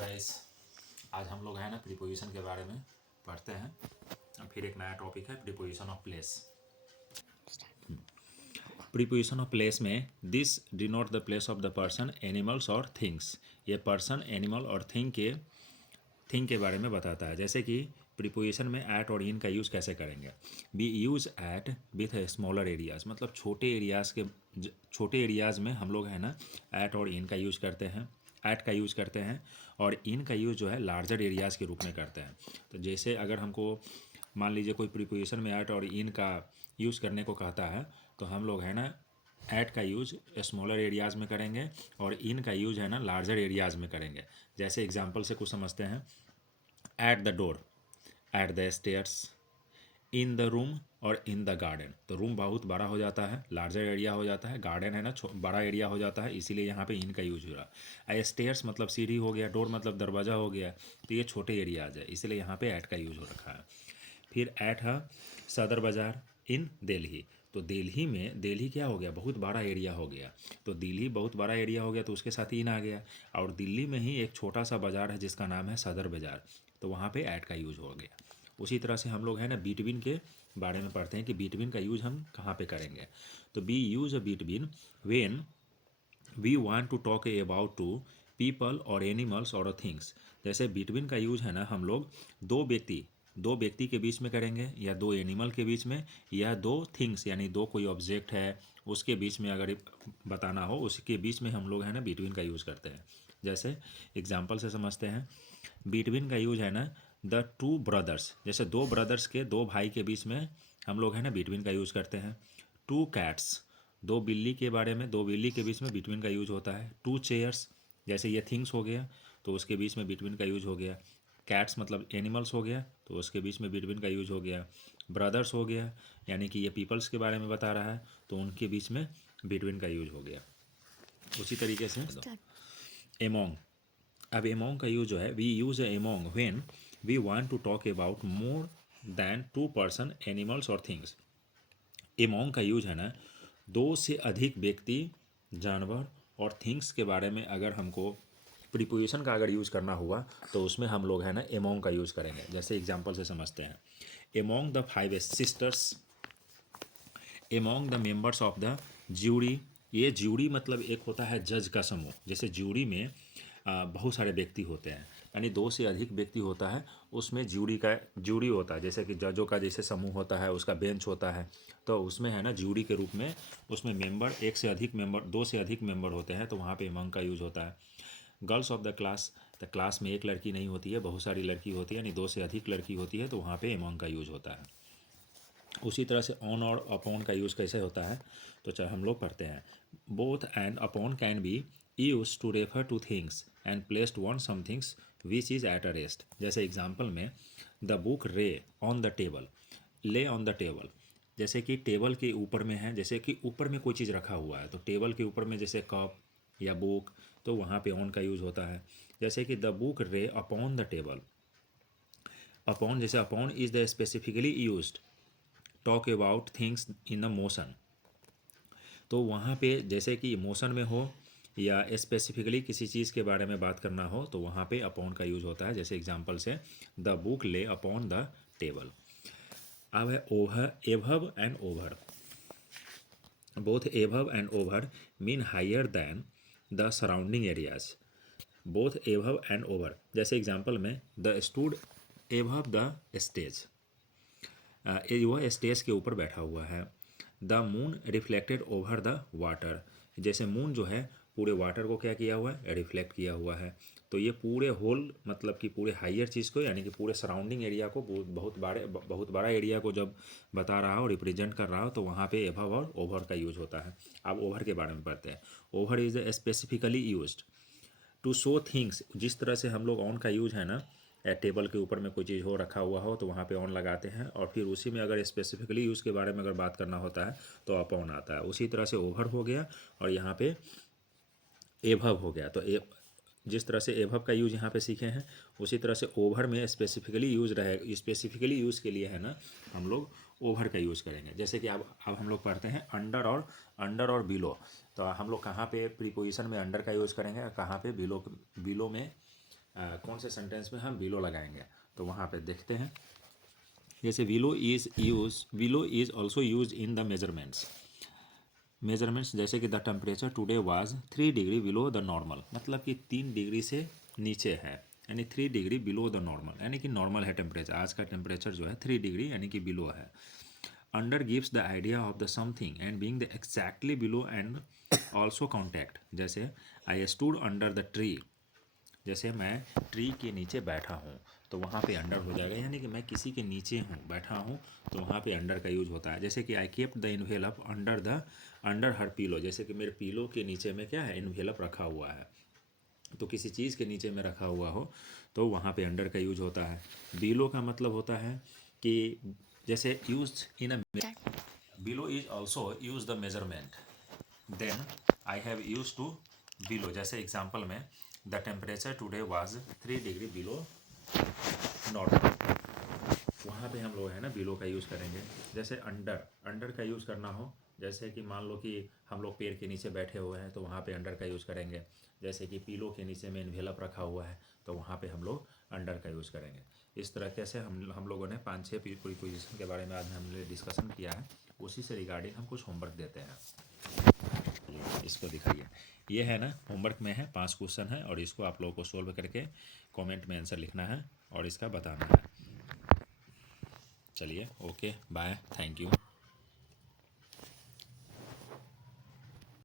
Guys, आज हम लोग है ना प्रीपोजिशन के बारे में पढ़ते हैं। अब फिर एक नया टॉपिक है preposition of place. Preposition of place में this denote the place of the person animals और थिंग्स। ये पर्सन एनिमल और थिंग के बारे में बताता है। जैसे कि प्रीपोजिशन में एट और इन का यूज़ कैसे करेंगे। We use at with smaller areas, मतलब छोटे एरियाज़ में हम लोग है ना एट और इन का यूज़ करते हैं, एट का यूज़ करते हैं। और इन का यूज़ जो है लार्जर एरियाज़ के रूप में करते हैं। तो जैसे अगर हमको मान लीजिए कोई प्रीपोजिशन में एट और इन का यूज़ करने को कहता है तो हम लोग है ना एट का यूज़ स्मॉलर एरियाज़ में करेंगे और इन का यूज़ है ना लार्जर एरियाज़ में करेंगे। जैसे एग्जांपल से कुछ समझते हैं। At the door, at the stairs, in the room और इन द गार्डन। तो रूम बहुत बड़ा हो जाता है, लार्जर एरिया हो जाता है, गार्डन है ना बड़ा एरिया हो जाता है, इसीलिए यहाँ पे इन का यूज हो रहा है। स्टेयर्स मतलब सीढ़ी हो गया, डोर मतलब दरवाज़ा हो गया, तो ये छोटे एरियाज है, इसलिए यहाँ पे एट का यूज हो रखा है। फिर एट है सदर बाज़ार इन दिल्ली। तो दिल्ली क्या हो गया, बहुत बड़ा एरिया हो गया। तो दिल्ली बहुत बड़ा एरिया हो गया तो उसके साथ इन आ गया। और दिल्ली में ही एक छोटा सा बाज़ार है जिसका नाम है सदर बाज़ार, तो वहाँ पे ऐट का यूज़ हो गया। उसी तरह से हम लोग है ना बिटवीन के बारे में पढ़ते हैं कि बिटवीन का यूज़ हम कहाँ पे करेंगे। तो we use a between when we want to talk about two people और एनिमल्स और थिंग्स। जैसे बिटवीन का यूज़ है ना हम लोग दो व्यक्ति के बीच में करेंगे, या दो एनिमल के बीच में, या दो थिंग्स यानी दो कोई ऑब्जेक्ट है उसके बीच में अगर बताना हो उसके बीच में हम लोग है ना बिटवीन का यूज़ करते हैं। जैसे एग्जांपल से समझते हैं। बिटवीन का यूज़ है ना द टू ब्रदर्स, जैसे दो ब्रदर्स के, दो भाई के बीच में हम लोग है ना बिटवीन का यूज़ करते हैं। टू कैट्स, दो बिल्ली के बारे में, दो बिल्ली के बीच में बिटवीन का यूज़ होता है। टू चेयर्स, जैसे ये थिंग्स हो गया तो उसके बीच में बिटवीन का यूज़ हो गया। कैट्स मतलब एनिमल्स हो गया तो उसके बीच में बिटवीन का यूज़ हो गया। ब्रदर्स हो गया यानी कि ये पीपल्स के बारे में बता रहा है तो उनके बीच में बिटवीन का यूज़ हो गया। उसी तरीके से एमोंग, अब एमोंग का यूज़ जो है, we use among when we want to talk about more than two person animals और थिंग्स। एमोंग का यूज़ है ना दो से अधिक व्यक्ति, जानवर और थिंग्स के बारे में अगर हमको प्रीपोजिशन का अगर यूज़ करना हुआ तो उसमें हम लोग है ना एमोंग का यूज़ करेंगे। जैसे एग्जांपल से समझते हैं। Among the 5 sisters, among the members of the jury. ये ज्यूरी मतलब एक होता है जज का समूह। जैसे ज्यूरी में बहुत सारे व्यक्ति होते हैं, यानी दो से अधिक व्यक्ति होता है, उसमें ज्यूरी होता है। जैसे कि जजों का जैसे समूह होता है उसका बेंच होता है, तो उसमें है ना ज्यूरी के रूप में उसमें मेंबर एक से अधिक मेंबर, दो से अधिक मेंबर होते हैं, तो वहाँ पे एमोंग का यूज़ होता है। गर्ल्स ऑफ द क्लास, तो क्लास में एक लड़की नहीं होती है, बहुत सारी लड़की होती है, यानी दो से अधिक लड़की होती है, तो वहाँ पे एमोंग का यूज़ होता है। उसी तरह से ऑन और अपॉन का यूज़ कैसे होता है तो चलो हम लोग पढ़ते हैं। Both and upon can be use to refer to things and placed on somethings which is at a rest. जैसे एग्जांपल में the book lay on the table, lay on the table, जैसे कि टेबल के ऊपर में है, जैसे कि ऊपर में कोई चीज़ रखा हुआ है तो टेबल के ऊपर में जैसे कप या बुक, तो वहाँ पे ऑन का यूज़ होता है। जैसे कि द बुक रे अपॉन द टेबल, अपॉन, जैसे upon is the specifically used talk about things in the motion, तो वहाँ पे जैसे कि मोशन में हो या स्पेसिफिकली किसी चीज़ के बारे में बात करना हो तो वहाँ पे अपॉन का यूज़ होता है। जैसे एग्जांपल से the book lay upon the table. अब है over, above and over. Both above and over mean higher than the surrounding areas. Both above and over, जैसे एग्जांपल में the stood above the stage, वह stage के ऊपर बैठा हुआ है। The moon reflected over the water, जैसे moon जो है पूरे वाटर को क्या किया हुआ है, रिफ्लेक्ट किया हुआ है। तो ये पूरे होल मतलब कि पूरे हायर चीज़ को यानी कि पूरे सराउंडिंग एरिया को, बहुत बड़ा एरिया को जब बता रहा हो, रिप्रेजेंट कर रहा हो, तो वहाँ पे एभव और ओवर का यूज होता है। अब ओवर के बारे में पढ़ते हैं। Over is specifically used to show things, जिस तरह से हम लोग ऑन का यूज है ना, टेबल के ऊपर में कोई चीज़ हो रखा हुआ हो तो वहाँ पे ऑन लगाते हैं, और फिर उसी में अगर स्पेसिफिकली यूज़ के बारे में अगर बात करना होता है तो अप ऑन आता है। उसी तरह से ओवर हो गया और यहाँ पे एभव हो गया। तो जिस तरह से एभव का यूज़ यहाँ पे सीखे हैं उसी तरह से ओवर में स्पेसिफिकली यूज़ रहे, स्पेसिफिकली यूज़ के लिए है ना हम लोग ओवर का यूज़ करेंगे। जैसे कि अब हम लोग पढ़ते हैं अंडर और बिलो। तो हम लोग कहाँ पे प्रीपोजिशन में अंडर का यूज़ करेंगे और कहाँ पे बिलो में कौन से सेंटेंस में हम बिलो लगाएंगे, तो वहाँ पे देखते हैं। जैसे willow is also use in the measurements, जैसे कि the temperature today was 3 degree below the normal, मतलब कि 3 डिग्री से नीचे है, यानी 3 डिग्री बिलो द नॉर्मल, यानी कि नॉर्मल है टेम्परेचर, आज का टेम्परेचर जो है 3 डिग्री यानी कि बिलो है। Under gives the idea of the something and being the exactly below and also contact, जैसे I stood under the tree, जैसे मैं ट्री के नीचे बैठा हूँ, तो वहाँ पे अंडर हो जाएगा, यानी कि मैं किसी के नीचे हूँ, बैठा हूँ, तो वहाँ पे अंडर का यूज होता है। जैसे कि I kept the envelope under her pillow, जैसे कि मेरे पीलो के नीचे में क्या है, इन्वेलप रखा हुआ है, तो किसी चीज़ के नीचे में रखा हुआ हो तो वहाँ पे अंडर का यूज होता है। बिलो का मतलब होता है कि जैसे use in a, below is also use the measurement, then I have use to below, जैसे एग्जाम्पल में the temperature today was 3 degree below normal, वहाँ पे हम लोग है ना बिलो का यूज़ करेंगे। जैसे अंडर का यूज़ करना हो, जैसे कि मान लो कि हम लोग पेड़ के नीचे बैठे हुए हैं, तो वहाँ पे अंडर का यूज़ करेंगे। जैसे कि पीलो के नीचे में इन्वेलप रखा हुआ है, तो वहाँ पे हम लोग अंडर का यूज़ करेंगे। इस तरीके से हम लोगों ने 5-6 प्रीपोजिशन के बारे में आज हमने डिस्कशन किया है, उसी से रिगार्डिंग हम कुछ होमवर्क देते हैं। इसको दिखाइए, ये है ना, होमवर्क में है 5 क्वेश्चन है, और इसको आप लोगों को सोल्व करके कमेंट में आंसर लिखना है और इसका बताना है। चलिए, ओके, बाय, थैंक यू।